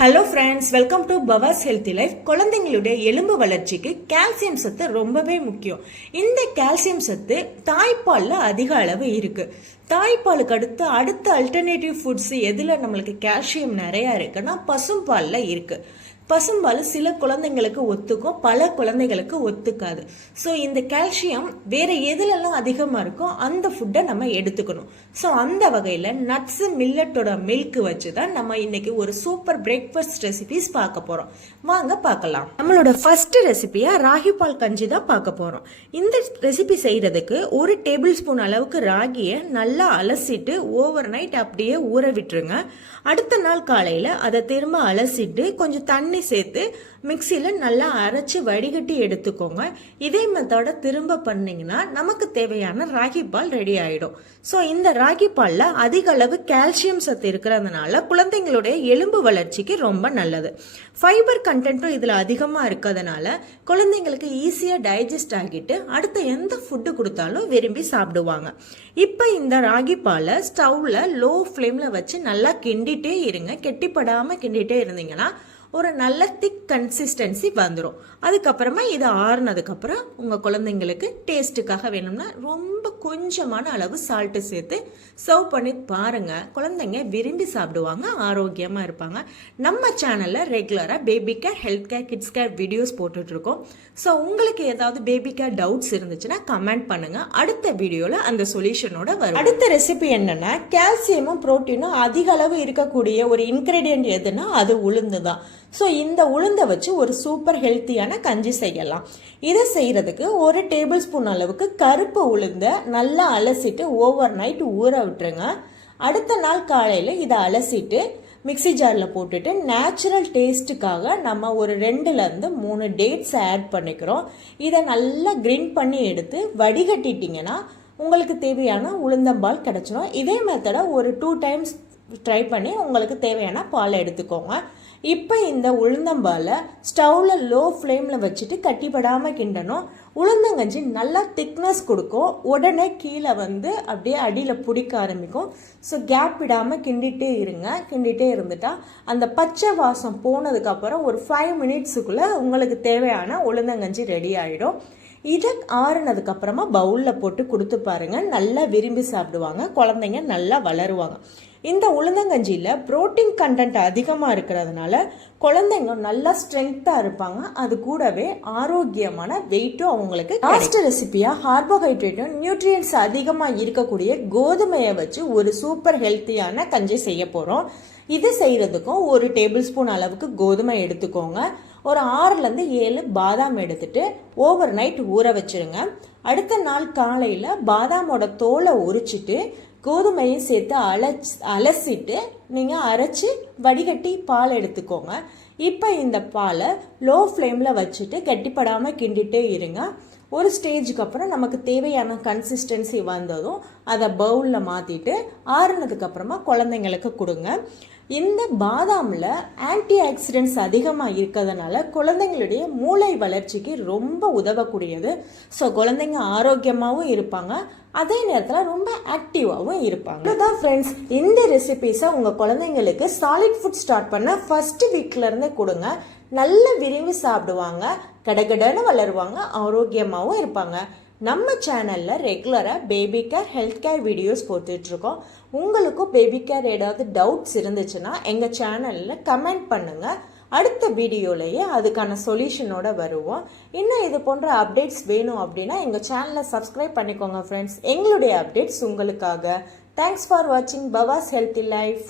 Hello friends, welcome to பவாஸ் healthy life. குழந்தைங்களுடைய எலும்பு வளர்ச்சிக்கு கால்சியம் சத்து ரொம்பவே முக்கியம். இந்த கால்சியம் சத்து தாய்ப்பாலில் அதிக அளவு இருக்கு. தாய்ப்பாலுக்கு அடுத்த அல்டர்னேட்டிவ் ஃபுட்ஸ் எதில் நம்மளுக்கு கால்சியம் நிறையா இருக்குன்னா பசும்பாலில் இருக்கு. பசும்பால் சில குழந்தைங்களுக்கு ஒத்துக்கும், பல குழந்தைங்களுக்கு ஒத்துக்காது. ஸோ இந்த கால்சியம் வேற எதுலெல்லாம் அதிகமாக இருக்கோ அந்த ஃபுட்டை நம்ம எடுத்துக்கணும். ஸோ அந்த வகையில் நட்ஸ் மில்லட்டோட மில்க் வச்சு தான் நம்ம இன்னைக்கு ஒரு சூப்பர் பிரேக்ஃபாஸ்ட் ரெசிபிஸ் பார்க்க போகிறோம். வாங்க பார்க்கலாம். நம்மளோட ஃபர்ஸ்ட் ரெசிபியாக ராகி பால் கஞ்சி தான் பார்க்க போகிறோம். இந்த ரெசிபி செய்கிறதுக்கு 1 டேபிள் ஸ்பூன் அளவுக்கு ராகியை நல்லா அலசிட்டு ஓவர் நைட் அப்படியே ஊற விட்டுருங்க. அடுத்த நாள் காலையில் அதை திரும்ப அலசிட்டு கொஞ்சம் தண்ணி சேர்த்து மிக்சியில் நல்லா அரைச்சி வடிகட்டி எடுத்துக்கோங்க. இதே மெத்தட திரும்ப பண்ணீங்கன்னா நமக்கு தேவையான ராகி பால் ரெடி ஆகிடும். ஸோ இந்த ராகி பாலில் அதிக அளவு கால்சியம் சத்து இருக்கிறதுனால குழந்தைங்களுடைய எலும்பு வளர்ச்சிக்கு ரொம்ப நல்லது. ஃபைபர் கண்டென்ட்டும் இதில் அதிகமாக இருக்கிறதுனால குழந்தைங்களுக்கு ஈஸியாக டைஜஸ்ட் ஆகிட்டு அடுத்த எந்த ஃபுட்டு கொடுத்தாலும் விரும்பி சாப்பிடுவாங்க. இப்போ இந்த ராகி பாலை ஸ்டவ்வில் லோ ஃப்ளேமில் வச்சு நல்லா கிண்டிகிட்டே இருங்க. கெட்டிப்படாமல் கிண்டிகிட்டே இருந்தீங்கன்னா ஒரு நல்ல திக் கன்சிஸ்டன்சி வந்துடும். அதுக்கப்புறமா இது ஆறுனதுக்கப்புறம் உங்கள் குழந்தைங்களுக்கு டேஸ்ட்டுக்காக வேணும்னா ரொம்ப கொஞ்சமான அளவு சால்ட்டு சேர்த்து சர்வ் பண்ணி பாருங்கள். குழந்தைங்க விரும்பி சாப்பிடுவாங்க, ஆரோக்கியமாக இருப்பாங்க. நம்ம சேனலில் ரெகுலராக baby care, health care, kids care videos போட்டுட்ருக்கோம். ஸோ உங்களுக்கு ஏதாவது பேபி கேர் டவுட்ஸ் இருந்துச்சுன்னா கமெண்ட் பண்ணுங்கள். அடுத்த வீடியோவில் அந்த சொல்யூஷனோட வரும். அடுத்த ரெசிபி என்னென்னா, கால்சியமும் ப்ரோட்டீனும் அதிக அளவு இருக்கக்கூடிய ஒரு இன்க்ரீடியன்ட் எதுனா அது உளுந்து தான். ஸோ இந்த உளுந்தை வச்சு ஒரு சூப்பர் ஹெல்த்தியான கஞ்சி செய்யலாம். இதை செய்கிறதுக்கு 1 டேபிள் ஸ்பூன் அளவுக்கு கருப்பு உளுந்தை நல்லா அலசிட்டு ஓவர் நைட் ஊற விட்டுருங்க. அடுத்த நாள் காலையில் இதை அலசிட்டு மிக்சி ஜாரில் போட்டுட்டு நேச்சுரல் டேஸ்ட்டுக்காக நம்ம ஒரு 2லேருந்து 3 டேட்ஸ் ஆட் பண்ணிக்கிறோம். இதை நல்லா கிரைண்ட் பண்ணி எடுத்து வடிகட்டிட்டிங்கன்னா உங்களுக்கு தேவையான உளுந்தம்பால் கிடச்சிடும். இதே மெத்தடை ஒரு 2 டைம்ஸ் ட்ரை பண்ணி உங்களுக்கு தேவையான பாலை எடுத்துக்கோங்க. இப்போ இந்த உளுந்தம்பாலை ஸ்டவ்வில் லோ ஃப்ளேமில் வச்சுட்டு கட்டிப்படாமல் கிண்டணும். உளுந்தங்கஞ்சி நல்லா திக்னஸ் கொடுக்கும். உடனே கீழே அப்படியே அடியில் பிடிக்க ஆரம்பிக்கும். ஸோ கேப் விடாமல் கிண்டிகிட்டே இருங்க. கிண்டிகிட்டே இருந்துட்டா அந்த பச்சை வாசம் போனதுக்கப்புறம் ஒரு 5 மினிட்ஸுக்குள்ளே உங்களுக்கு தேவையான உளுந்தங்கஞ்சி ரெடி ஆகிடும். இதை ஆறுனதுக்கப்புறமா பவுலில் போட்டு கொடுத்து பாருங்கள். நல்லா விரும்பி சாப்பிடுவாங்க, குழந்தைங்க நல்லா வளருவாங்க. இந்த உளுந்தங்கஞ்சியில் புரோட்டீன் கண்டென்ட் அதிகமாக இருக்கிறதுனால குழந்தைங்க நல்லா ஸ்ட்ரென்த்தாக இருப்பாங்க. அது கூடவே ஆரோக்கியமான வெயிட்டும் அவங்களுக்கு. லாஸ்ட் ரெசிபியாக கார்போஹைட்ரேட்டும் நியூட்ரியன்ஸ் அதிகமாக இருக்கக்கூடிய கோதுமையை வச்சு ஒரு சூப்பர் ஹெல்த்தியான கஞ்சி செய்ய போகிறோம். இது செய்கிறதுக்கும் 1 டேபிள் ஸ்பூன் அளவுக்கு கோதுமை எடுத்துக்கோங்க. ஒரு 6லேருந்து 7 பாதாம் எடுத்துட்டு ஓவர் நைட் ஊற வச்சுருங்க. அடுத்த நாள் காலையில் பாதாமோட தோலை உரிச்சிட்டு கோதுமையும் சேர்த்து அலசிட்டு நீங்கள் அரைச்சி வடிகட்டி பால் எடுத்துக்கோங்க. இப்போ இந்த பாலை லோ ஃப்ளேமில் வச்சுட்டு கெட்டிப்படாமல் கிண்டிகிட்டே இருங்க. ஒரு ஸ்டேஜுக்கு அப்புறம் நமக்கு தேவையான கன்சிஸ்டன்சி வந்ததும் அதை பவுலில் மாற்றிட்டு ஆறுனதுக்கப்புறமா குழந்தைங்களுக்கு கொடுங்க. இந்த பாதாமில் ஆன்டி ஆக்சிடென்ட்ஸ் அதிகமாக இருக்கிறதுனால குழந்தைங்களுடைய மூளை வளர்ச்சிக்கு ரொம்ப உதவக்கூடியது. ஸோ குழந்தைங்க ஆரோக்கியமாகவும் இருப்பாங்க, அதே நேரத்தில் ரொம்ப ஆக்டிவாகவும் இருப்பாங்க. அதுதான் ஃப்ரெண்ட்ஸ், இந்த ரெசிபிஸை உங்கள் குழந்தைங்களுக்கு சாலிட் ஃபுட் ஸ்டார்ட் பண்ண ஃபர்ஸ்ட் வீக்லேருந்தே கொடுங்க. நல்ல விரும்பி சாப்பிடுவாங்க, கடகடன்னு வளருவாங்க, ஆரோக்கியமாகவும் இருப்பாங்க. நம்ம சேனலில் ரெகுலராக baby care, health care videos போட்டுட்ருக்கோம். உங்களுக்கும் பேபி கேர் ஏதாவது டவுட்ஸ் இருந்துச்சுன்னா எங்கள் சேனலில் கமெண்ட் பண்ணுங்கள். அடுத்த வீடியோலையே அதுக்கான சொல்யூஷனோட வருவோம். இன்னும் இது போன்ற அப்டேட்ஸ் வேணும் அப்படின்னா எங்கள் சேனலை சப்ஸ்கிரைப் பண்ணிக்கோங்க ஃப்ரெண்ட்ஸ். எங்களுடைய அப்டேட்ஸ் உங்களுக்காக. தேங்க்ஸ் ஃபார் வாட்சிங் பவாஸ் ஹெல்த்தி லைஃப்.